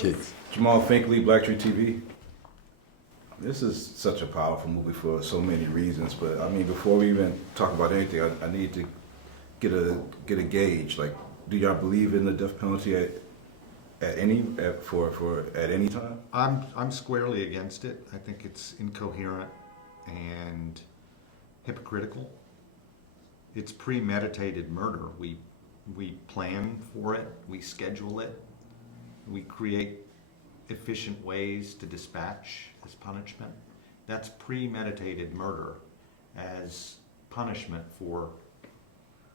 kicks. Jamal Finkley, Black Tree TV. This is such a powerful movie for so many reasons, but I mean, before we even talk about anything, I need to get a gauge. Like, do y'all believe in the death penalty at any time? I'm squarely against it. I think it's incoherent and hypocritical. It's premeditated murder. We plan for it, we schedule it, we create efficient ways to dispatch as punishment. That's premeditated murder as punishment for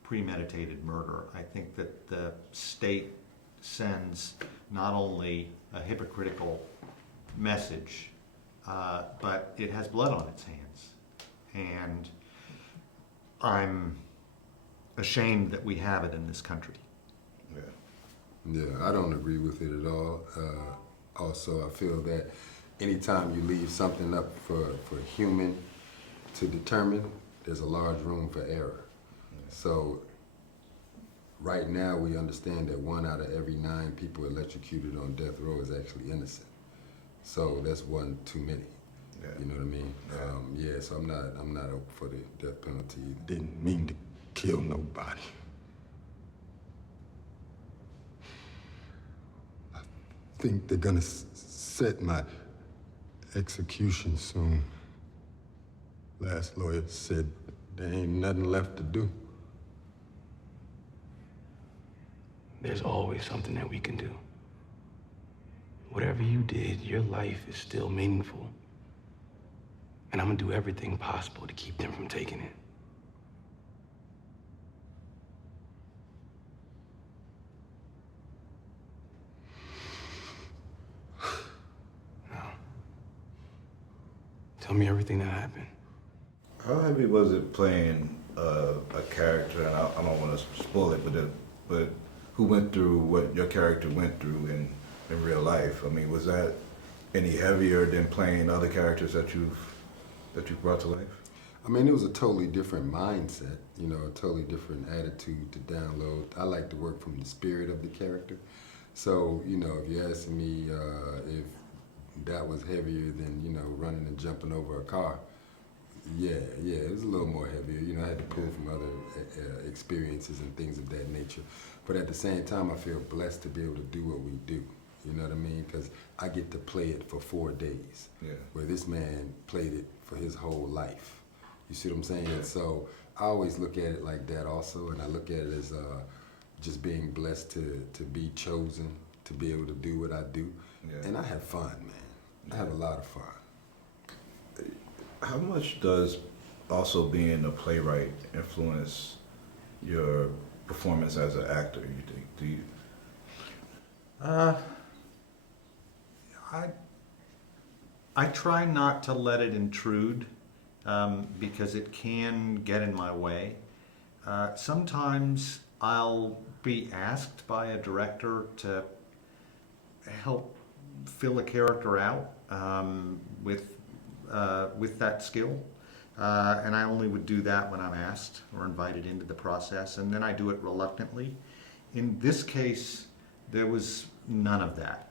premeditated murder. I think that the state sends not only a hypocritical message, but it has blood on its hands. And I'm ashamed that we have it in this country. Yeah, I don't agree with it at all. Also, I feel that anytime you leave something up for human to determine, there's a large room for error. So right now we understand that 1 out of every 9 people electrocuted on death row is actually innocent. So that's 1 too many. Yeah. You know what I mean? So I'm not up for the death penalty either. Didn't mean to kill nobody. I think they're gonna set my execution soon. Last lawyer said there ain't nothing left to do. There's always something that we can do. Whatever you did, your life is still meaningful. And I'm gonna do everything possible to keep them from taking it. Now, tell me everything that happened. How heavy was it playing a character, and I don't want to spoil it, but who went through what your character went through in real life? I mean, was that any heavier than playing other characters that you've brought to life? I mean, it was a totally different mindset, you know, a totally different attitude to download. I like to work from the spirit of the character. So, you know, if you're asking me if that was heavier than, you know, running and jumping over a car, yeah, it was a little more heavier. You know, I had to pull from other experiences and things of that nature. But at the same time, I feel blessed to be able to do what we do. You know what I mean? Because I get to play it for 4 days, where this man played it for his whole life. You see what I'm saying? Yeah. So I always look at it like that also, and I look at it as just being blessed to be chosen, to be able to do what I do. Yeah. And I have fun, man. I have a lot of fun. How much does also being a playwright influence your performance as an actor, you think? Do you? I try not to let it intrude because it can get in my way. Sometimes I'll be asked by a director to help fill a character out with that skill. And I only would do that when I'm asked or invited into the process, and then I do it reluctantly. In this case, there was none of that.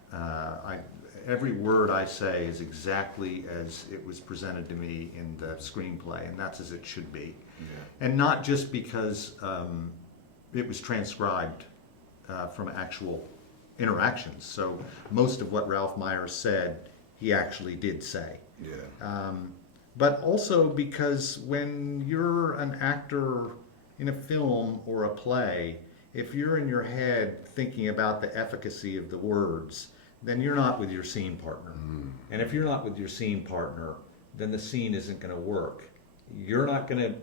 Every word I say is exactly as it was presented to me in the screenplay, and that's as it should be. Yeah. And not just because it was transcribed from actual interactions. So most of what Ralph Myers said, he actually did say. Yeah. But also because when you're an actor in a film or a play, if you're in your head thinking about the efficacy of the words, then you're not with your scene partner. And if you're not with your scene partner, then the scene isn't going to work. You're not going to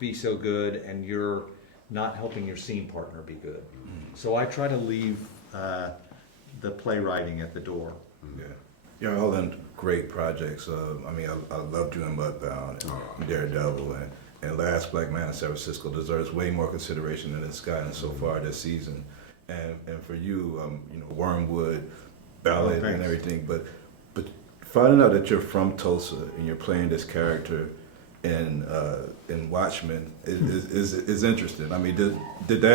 be so good, and you're not helping your scene partner be good. So I try to leave the playwriting at the door. Yeah. You're all in great projects. I mean, I loved you in Mudbound and Daredevil, and Last Black Man in San Francisco deserves way more consideration than it's gotten so far this season. And for you, you know, Wormwood, Ballad, and everything. But finding out that you're from Tulsa and you're playing this character in Watchmen is interesting. I mean, did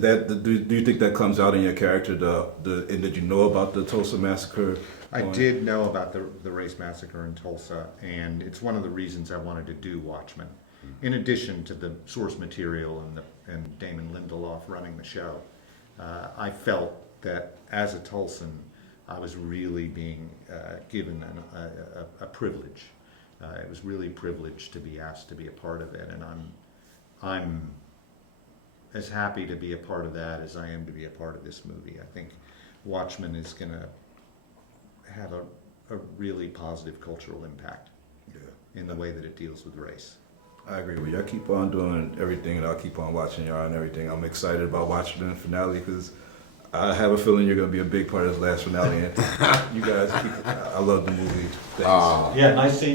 Do you think that comes out in your character? And did you know about the Tulsa massacre? I did know about the race massacre in Tulsa, and it's one of the reasons I wanted to do Watchmen. In addition to the source material and Damon Lindelof running the show, I felt that as a Tulsan, I was really being given a privilege. It was really privileged to be asked to be a part of it, and I'm as happy to be a part of that as I am to be a part of this movie. I think Watchmen is going to have a really positive cultural impact in the way that it deals with race. I agree with you. I keep on doing everything, and I'll keep on watching y'all and everything. I'm excited about watching the finale because I have a feeling you're going to be a big part of this last finale. And you guys I love the movie. Thanks. Yeah, nice seeing